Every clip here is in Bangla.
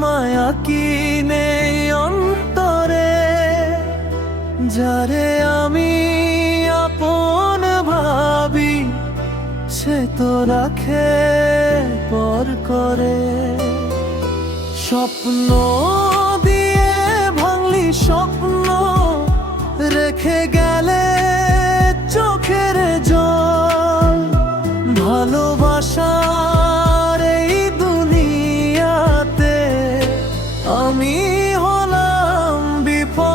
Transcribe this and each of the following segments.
মায়া কি নেই অন্তরে, যারে আমি আপন ভাবি সে তো রাখে পর করে। স্বপ্ন দিয়ে ভাঙলি স্বপ্ন, রেখে গেলে চোখের জল। ভালোবাসার এই দুনিয়াতে আমি হলাম বিপদ।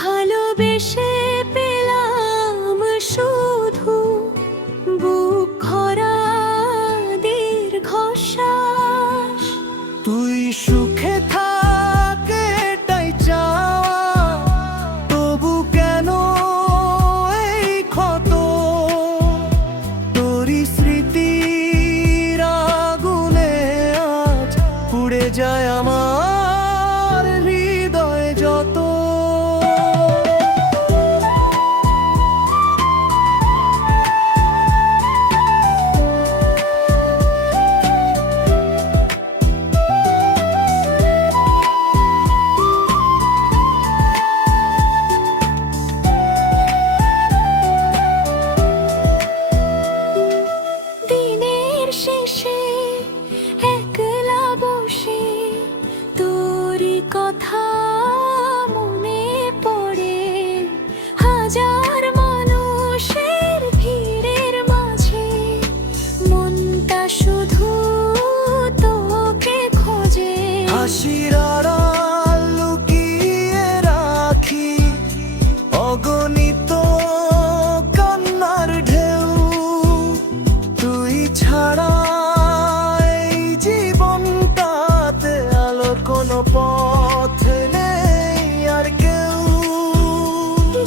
ভালোবেসে পেলাম শুধু বুক ভরা দীর্ঘশ্বাস। তুই সুখে থাক এটাই চাওয়া, তবু কেন এই ক্ষত? তোরই স্মৃতির আগুনে আজ পুড়ে যায় আমার হৃদয় যত। শেষে একলা বসে তোরই কথা মনে পড়ে। হাজার মানুষের ভিড়ের মাঝে মনটা শুধু তোকে খোঁজে। হাসির আড়াল লুকিয়ে রাখি অগণিত কান্নার ঢেউ। তুই ছাড়া এই জীবনটাতে আলোর কোনো পথ নেই আর কেউ।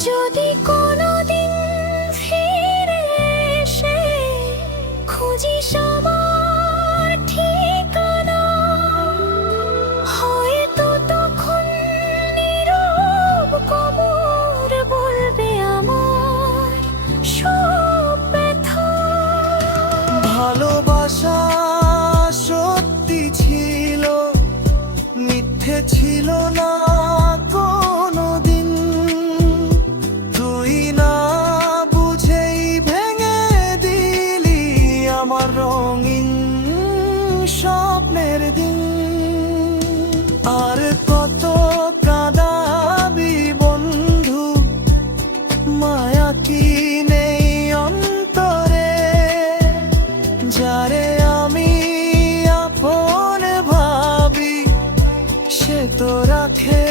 যদি কোনোদিন ফিরে এসে খুঁজিস আমার ঠিকানা, হয়তো তখন নীরব কবর বলবে আমার সব ব্যথা। ভালোবাসা সত্যি ছিল, মিথ্যে ছিল না কোনোদিন। তুই না বুঝেই ভেঙে দিলি আমার রঙিন স্বপ্নের দিন। আর কত কাঁদাবি বন্ধু, মায়া কি নেই অন্তরে, যারে আমি আপন ভাবি সে তো রাখে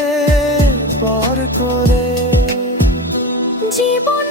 পর করে। জীবন